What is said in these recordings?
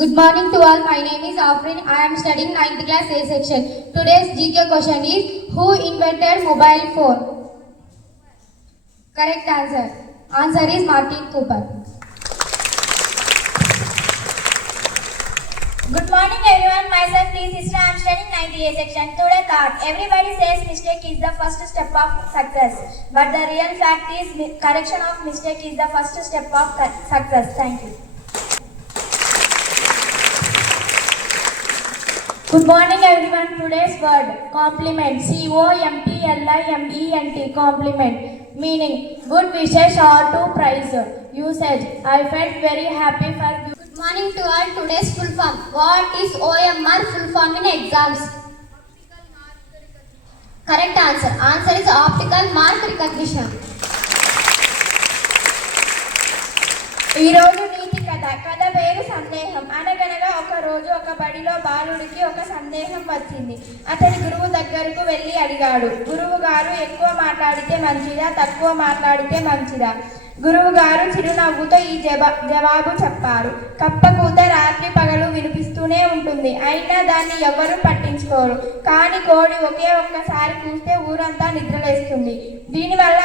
Good morning to all. My name is Afrin. I am studying 9th class A section. Today's GK question is, who invented mobile phone? Correct answer. Answer is Martin Cooper. Good morning everyone. Myself T. Sister. I am studying 9th A section. Today thought, everybody says mistake is the first step of success. But the real fact is correction of mistake is the first step of success. Thank you. Good morning everyone. Today's word compliment. COMPLIMENT. Compliment. Meaning good wishes or to praise. Usage. I felt very happy for you. Good morning to all. Today's full form. What is OMR full form in exams? Correct answer. Answer is optical mark recognition. ఈరోజు నీతి కథ. కథ పేరు సందేహం. అనగనగా ఒక రోజు ఒక బడిలో బాలుడికి ఒక సందేహం వచ్చింది. అతని గురువు దగ్గరకు వెళ్ళి అడిగాడు, గురువు గారు ఎక్కువ మాట్లాడితే మంచిదా, తక్కువ మాట్లాడితే మంచిదా? గురువు గారు చిరునవ్వుతో ఈ జవాబు చెప్పారు. కప్ప కూత రాత్రి పగలు వినిపిస్తూనే ఉంటుంది, అయినా దాన్ని ఎవరు పట్టించుకోరు. కానీ కోడి ఒకే ఒక్కసారి కూస్తే ఊరంతా నిద్రలేస్తుంది. దీనివల్ల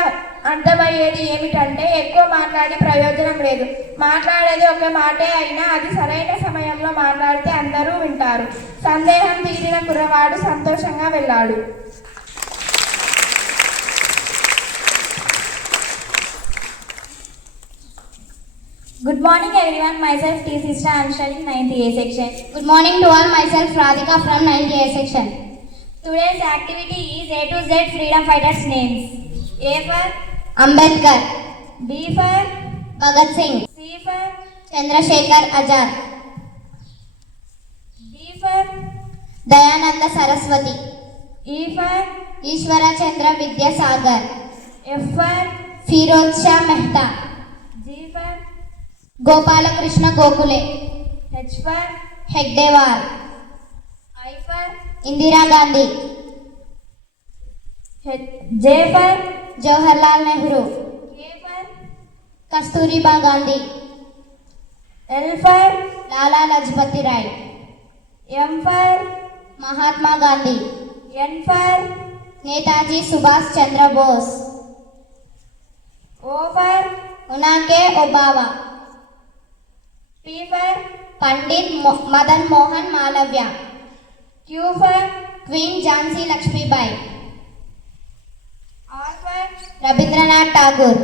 అర్థమయ్యేది ఏమిటంటే ఎక్కువ మాట్లాడి ప్రయోజనం లేదు. మాట్లాడేది ఒక మాటే అయినా అది సరైన సమయంలో మాట్లాడితే అందరూ వింటారు. సందేహం తీరిన కుర్రవాడు సంతోషంగా వెళ్ళాడు. Good morning everyone. Myself T. Sister. I am studying 9th A section. Good morning to all. Myself Radhika from 9th A section. Today's activity is A to Z freedom fighters names. A for Ambedkar, B for Bhagat Singh, C for Chandrasekhar Azad, D for Dayananda Saraswati, E for Ishwara Chandra Vidyasagar, F for Firoz Shah Mehta, G for Gopala Krishna Gokule, H for Hegdewar, I for Indira Gandhi, J for Jawaharlal Nehru, K for Kasturiba Gandhi, L for Lala Lajpati Rai, M for Mahatma Gandhi, N for Netaji Subhash Chandra Bose, O for Unake Obawa, P for Pandit Madan Mohan Malavya, Q for Queen Jhansi Lakshmibai, R for Rabindranath Tagore,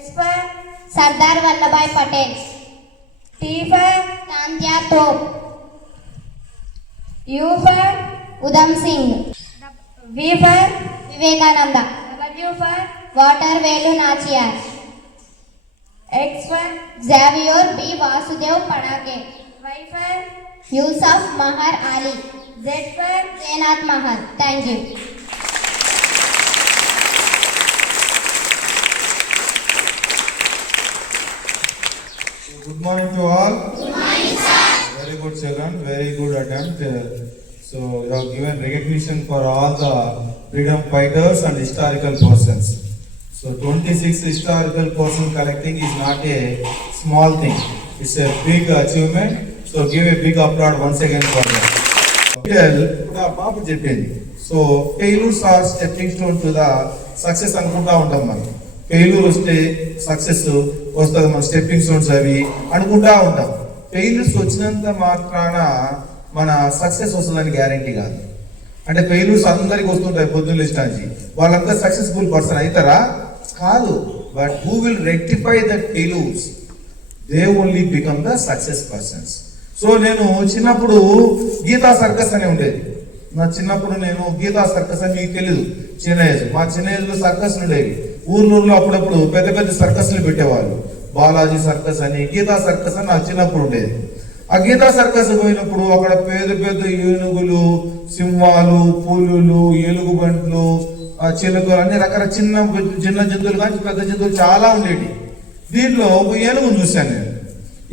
S for Sardar Vallabhbhai Patel, T for Tantya Top, U for Udham Singh, V for Vivekananda, W for Water Velu Nachiyar, X for Xavier B. Vasudev Padake, Y for Yusuf Mahar Ali, Z for Zainath Mahal. Thank you. Good morning to all. Good morning, sir. Very good, children. Very good attempt. So you have given recognition for all the freedom fighters and historical persons. So 26 historical person collecting is not a small thing. It's a big achievement. So give a big applause once again for them. పాప చెప్పింది. So failures are stepping stone to the success అనుకుంటా ఉంటాం మనం. Failure వస్తే success వస్తుంది, మన stepping stones అవి అనుకుంటా ఉంటాం. ఫెయిల్యూర్స్ వచ్చినంత మాత్రాన మన సక్సెస్ వస్తుందని గ్యారంటీ కాదు. అంటే ఫెయిల్యూర్స్ అందరికి వస్తుంటాయి పొద్దున్న లేచి, వాళ్ళంతా సక్సెస్ఫుల్ పర్సన్ అవుతారా? కాదు. But who will rectify that failures, they only become the success persons. So నేను చిన్నప్పుడు గీతా సర్కస్ అని ఉండేది. నా చిన్నప్పుడు నేను గీతా సర్కస్ అని మీకు తెలీదు, చిన్న ఏజ్, మా చిన్న ఏజ్లో సర్కస్ ఉండేవి. ఊర్లూరులో అప్పుడప్పుడు పెద్ద పెద్ద సర్కస్లు పెట్టేవాళ్ళు. బాలాజీ సర్కస్ అని, గీతా సర్కస్ అని నాకు చిన్నప్పుడు ఉండేది. ఆ గీతా సర్కస్ పోయినప్పుడు అక్కడ పెద్ద పెద్ద ఏనుగులు, సింహాలు, పులులు, ఎలుగుబంట్లు, చిలుకలు, అన్ని రకరకాల చిన్న జంతువులు కానీ పెద్ద జంతువులు చాలా ఉండేవి. దీంట్లో ఒక ఏనుగును చూశాను నేను.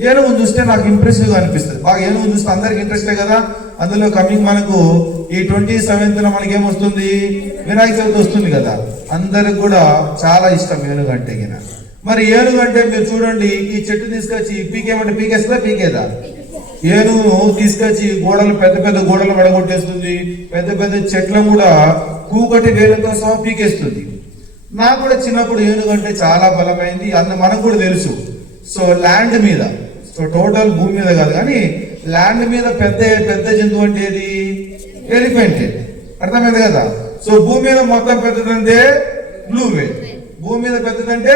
ఏనుగును చూస్తే నాకు ఇంప్రెసివ్గా అనిపిస్తుంది. బాగా ఏనుగును చూస్తే అందరికి ఇంట్రెస్టే కదా. అందులో కమింగ్ మనకు ఈ 27th మనకి ఏమొస్తుంది, వినాయక చవితి వస్తుంది కదా. అందరికి కూడా చాలా ఇష్టం ఏనుగు అంటే. మరి ఏనుగు అంటే మీరు చూడండి, ఈ చెట్టు తీసుకొచ్చి పీకేమంటే పీకేస్తుందా? పీకేదా? ఏనుగును తీసుకొచ్చి గోడలు పెద్ద పెద్ద గోడలు పడగొట్టేస్తుంది, పెద్ద పెద్ద చెట్లను కూడా కూకటి వేలతో సహా పీకేస్తుంది. నాకు కూడా చిన్నప్పుడు ఏనుగు అంటే చాలా బలమైంది, మనకు కూడా తెలుసు. సో ల్యాండ్ మీద, సో టోటల్ భూమి మీద కాదు కానీ ల్యాండ్ మీద పెద్ద పెద్ద జంతువు అంటే ఏది? ఎలిఫెంట్. అర్థమైంది కదా? సో భూమి మీద మొత్తం పెద్దదంటే బ్లూ వేల్. భూమి మీద పెద్దదంటే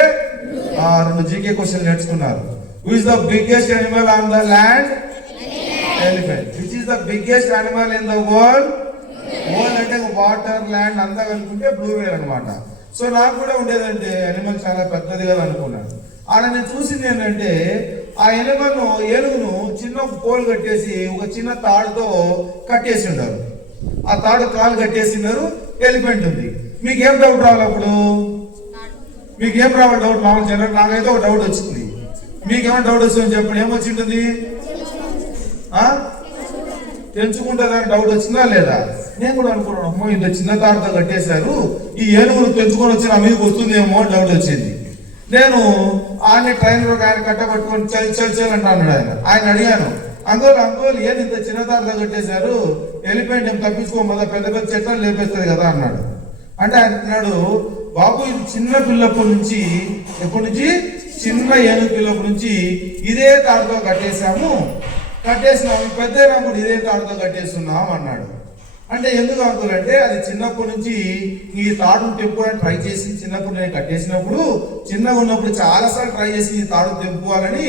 2 జీకే క్వశ్చన్ నేర్చుకున్నారు. Who is the biggest animal on the land? Elephant. Which is the biggest animal in the world? World అంటే వాటర్, ల్యాండ్ అంతా కనుకుంటే బ్లూ వేల్ అనమాట. సో నాకు కూడా ఉండేదంటే యానిమల్ చాలా పెద్దది కదా అనుకున్నాను. ఆడ నేను చూసింది ఏంటంటే ఆ ఏనుగును చిన్న పోల్ కట్టేసి ఒక చిన్న తాడుతో కట్టేసి ఉన్నారు. ఆ తాడు కాలు కట్టేసినారు, ఎలిఫెంట్ ఉంది. మీకేం డౌట్ రావాలి అప్పుడు? మీకేం రావాలి డౌట్? మామూలు జనరల్ నాకైతే ఒక డౌట్ వచ్చింది. మీకేమైనా డౌట్ వచ్చిందని చెప్పండి. ఏమొచ్చింటుంది? తెంచుకుంటుందని డౌట్ వచ్చిందా లేదా? నేను కూడా అనుకున్నాను, అమ్మో ఇంత చిన్న తాడుతో కట్టేశారు, ఈ ఏనుగును తెంచుకొని వచ్చి నా మీదకి వస్తుందేమో అని డౌట్ వచ్చింది. నేను ఆయన ట్రైనర్ ఆయన కట్టబట్టుకొని చల్ చల్ చల్ అంటాను. ఆయన అడిగాను, అంకుల్ ఏది ఇంత చిన్న తాడుతో కట్టేశారు, ఎలిఫెంట్ ఏం తప్పించుకోమదా, పెద్ద పెద్ద చెట్లను లేపేస్తుంది కదా అన్నాడు. అంటే ఆయన అన్నాడు, బాబు ఇది చిన్న పిల్లప్పటి నుంచి, ఎప్పటి నుంచి? చిన్న ఏనుగు పిల్లప్పటి నుంచి ఇదే తాడుతో కట్టేశాము, పెద్దయినా కూడా ఇదే తాడుతో కట్టేస్తున్నాం అన్నాడు. అంటే ఎందుకు అంకుల్ అంటే అది చిన్నప్పటి నుంచి ఈ తాడును తెంపుకోవడానికి ట్రై చేసి, చిన్నప్పుడు నేను కట్టేసినప్పుడు చిన్నగా ఉన్నప్పుడు చాలాసార్లు ట్రై చేసి ఈ తాడు తెంపుకోవాలని,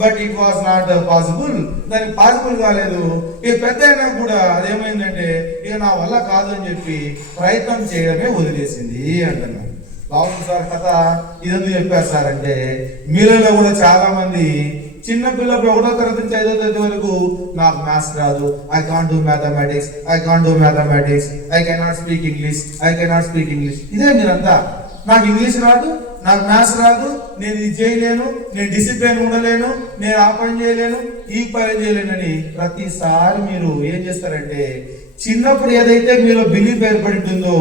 but it was not possible. దానికి పాసిబుల్ కాలేదు. ఇక పెద్ద అయినా కూడా అదేమైందంటే ఇక నా వల్ల కాదు అని చెప్పి ప్రయత్నం చేయడమే వదిలేసింది అంటున్నాను. బాబు సార్ కథ ఇదంతా చెప్పారు సార్ అంటే మీలో కూడా చాలా మంది చిన్న పిల్లలు 1వ తరగతి నుంచి 5వ తరగతి వరకు నాకు మ్యాథ్స్ రాదు, I can't do mathematics, I cannot speak English. ఇదే మీరంతా, నాకు ఇంగ్లీష్ రాదు, నాకు మ్యాథ్స్ రాదు, నేను ఇది చేయలేను, నేను డిసిప్లిన్ ఉండలేను, నేను ఆ పని చేయలేను, ఈ పని చేయలేనని ప్రతిసారి మీరు ఏం చేస్తారంటే చిన్నప్పుడు ఏదైతే మీలో బిలీఫ్ ఏర్పడి ఉంటుందో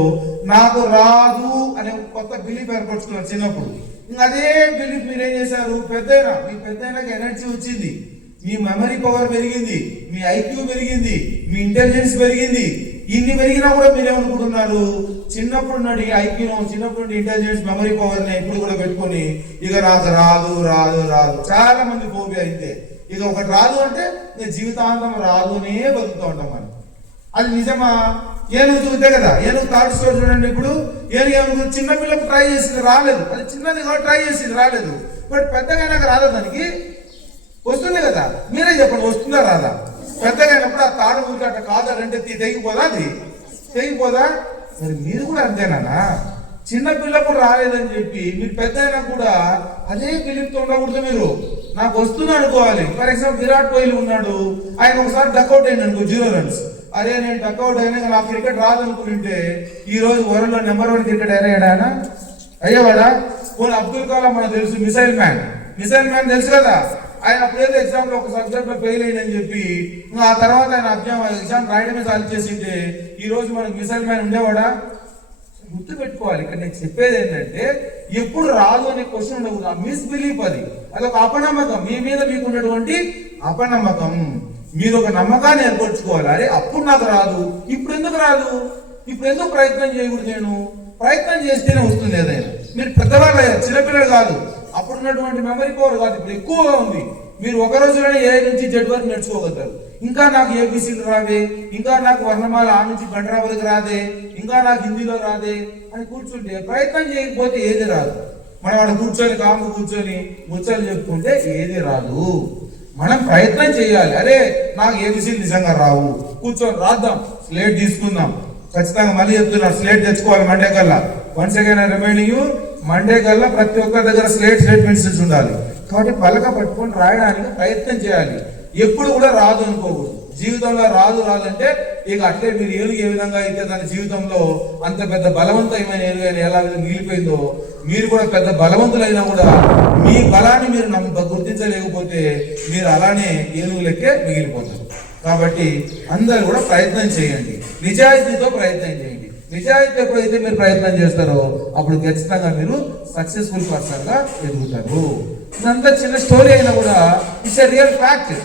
నాకు రాదు అనే కొత్త బిలీఫ్ ఏర్పరచుకున్నారు చిన్నప్పుడు. అదే బిలీఫ్ మీరు ఏం చేశారు, మీ పెద్దయినాక ఎనర్జీ వచ్చింది, మీ మెమరీ పవర్ పెరిగింది, మీ ఐక్యూ పెరిగింది, మీ ఇంటెలిజెన్స్ పెరిగింది. ఇన్ని పెరిగినా కూడా మీరేమనుకుంటున్నారు, చిన్నప్పుడు నుండి ఐక్యూ, చిన్నప్పుడు నుండి ఇంటెలిజెన్స్, మెమరీ పవర్ ని ఇప్పుడు కూడా పెట్టుకొని ఇక నాకు రాదు రాదు రాదు. చాలా మంది ఫోబియా అయితే ఇక ఒకటి రాదు అంటే నేను జీవితాంతం రాదునే బతుకుతూ ఉంటాం మనం. అది నిజమా? ఏనుగు చూస్తే కదా, ఏనుగు థర్డ్ స్టోర్ చూడండి. ఇప్పుడు ఏనుగు చిన్నపిల్లలకు ట్రై చేసింది రాలేదు, అది చిన్నది ట్రై చేసింది రాలేదు, బట్ పెద్దగా నాకు రాదా, దానికి వస్తుంది కదా. మీరే చెప్పండి, వస్తుందా రాదా? పెద్దగా అయినప్పుడు ఆ తాడు ఊరికట్ట కాదంటే తెగిపోదా? అది తెగిపోదా? మరి మీరు కూడా అంతేనా? చిన్న పిల్లప్పుడు రాలేదని చెప్పి మీరు పెద్ద అయినా కూడా అదే బిలీఫ్తో ఉండకూడదు. మీరు నాకు వస్తుంది అనుకోవాలి. ఫర్ ఎగ్జాంపుల్ విరాట్ కోహ్లీ ఉన్నాడు, ఆయన ఒకసారి డక్అవుట్ అయింది అనుకో, 0 runs. అరే నేను డక్అవుట్ అయినా నాకు క్రికెట్ రాదు అనుకుంటే ఈ రోజు వరల్డ్ లో నెంబర్ 1 క్రికెట్ అయ్యాడా? అయ్యేవాడా? పోనీ అబ్దుల్ కలాం మనకు తెలుసు, మిసైల్ మ్యాన్ తెలుసు కదా. ఆయన అప్పుడేదో ఎగ్జామ్ లో ఒక సబ్జెక్ట్ లో ఫెయిల్ అయ్యిందని చెప్పి ఆ తర్వాత ఆయన ఎగ్జామ్ రాయడమే చాలు చేసింటే ఈ రోజు మనకు మిసైల్ మ్యాన్ ఉండేవాడా? గుర్తు పెట్టుకోవాలి. ఇక్కడ నేను చెప్పేది ఏంటంటే ఎప్పుడు రాదు అనే క్వశ్చన్ ఉండకూడదు. ఆ మిస్బిలీఫ్ అదొక అపనమ్మకం, మీ మీద మీకు ఉన్నటువంటి అపనమ్మకం. మీరు ఒక నమ్మకాన్ని ఏర్పరచుకోవాలి. అరే అప్పుడు నాకు రాదు, ఇప్పుడు ఎందుకు రాదు, ఇప్పుడు ఎందుకు ప్రయత్నం చేయకూడదు? నేను ప్రయత్నం చేస్తేనే వస్తుంది ఏదైనా. మీరు పెద్దవాళ్ళు అయ్యారు, చిన్నపిల్లలు కాదు. అప్పుడు ఉన్నటువంటి మెమరీ పవర్ కాదు, ఇప్పుడు ఎక్కువగా ఉంది. మీరు ఒక రోజులోనే ఏ నుంచి జెడ్ వరకు నేర్చుకోగలుగుతారు. ఇంకా నాకు ఏబిసిలు రాదే, ఇంకా నాకు వర్ణమాల ఆ నుంచి గండ్రా వరకు రాదే, ఇంకా నాకు హిందీలో రాదే అని కూర్చుంటే ప్రయత్నం చేయకపోతే ఏది రాదు. మనం అక్కడ కూర్చొని కాము కూర్చొని ముచ్చలు చెప్పుకుంటే ఏది రాదు. మనం ప్రయత్నం చేయాలి. అరే నాకు ఏబిసిలు నిజంగా రావు, కూర్చొని రాద్దాం, స్లేట్ తీసుకుందాం. ఖచ్చితంగా మళ్ళీ చెప్తున్నారు, స్లేట్ తెచ్చుకోవాలి మండే కల్లా. Once again I reminding you, Monday కల్లా ప్రతి ఒక్కరి దగ్గర స్లేట్ పెన్సిల్స్ ఉండాలి. కాబట్టి పలక పట్టుకొని రాయడానికి ప్రయత్నం చేయాలి. ఎప్పుడు కూడా రాదు అనుకోకూడదు. జీవితంలో రాదు అంటే ఇక అట్లే మీరు ఏనుగు ఏ విధంగా అయితే దాని జీవితంలో అంత పెద్ద బలవంతమైన ఏనుగు ఎలా మిగిలిపోయిందో మీరు కూడా పెద్ద బలవంతులైనా కూడా మీ బలాన్ని మీరు గుర్తించలేకపోతే మీరు అలానే ఏనుగు లెక్కే మిగిలిపోతారు. కాబట్టి అందరూ కూడా ప్రయత్నం చేయండి, నిజాయితీతో ప్రయత్నం చేయండి. నిజాయితీ ఎప్పుడైతే మీరు ప్రయత్నం చేస్తారో అప్పుడు ఖచ్చితంగా మీరు సక్సెస్ఫుల్ పర్సన్ గా ఎదుగుతారు. ఇదంతా చిన్న స్టోరీ అయినా కూడా ఇట్స్ ఎ రియల్ ఫ్యాక్ట్.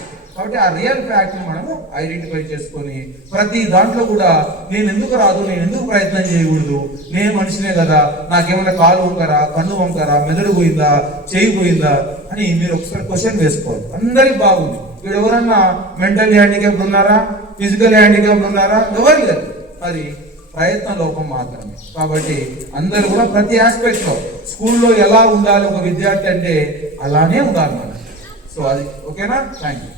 కాబట్టి ఆ రియల్ ఫ్యాక్ట్ ని మనము ఐడెంటిఫై చేసుకొని ప్రతి దాంట్లో కూడా నేను ఎందుకు రాదు, నేను ఎందుకు ప్రయత్నం చేయకూడదు, నేను మనిషినే కదా, నాకేమైనా కాలు వంకరా, కన్ను వంకరా, మెదడు పోయిందా, చేయి పోయిందా అని మీరు ఒకసారి క్వశ్చన్ వేసుకోవాలి. అందరికి బాగుంది. ఇక్కడ ఎవరన్నా మెంటల్ హ్యాండిక్యాప్ ఉన్నారా, ఫిజికల్ హ్యాండిక్యాప్ ఉన్నారా? ఎవరు లేదు. అది ప్రయత్న లోపం మాత్రమే. కాబట్టి అందరూ కూడా ప్రతి ఆస్పెక్ట్ లో స్కూల్లో ఎలా ఉండాలి ఒక విద్యార్థి అంటే అలానే ఉండాలి మనం. సో అది ఓకేనా? Thank you.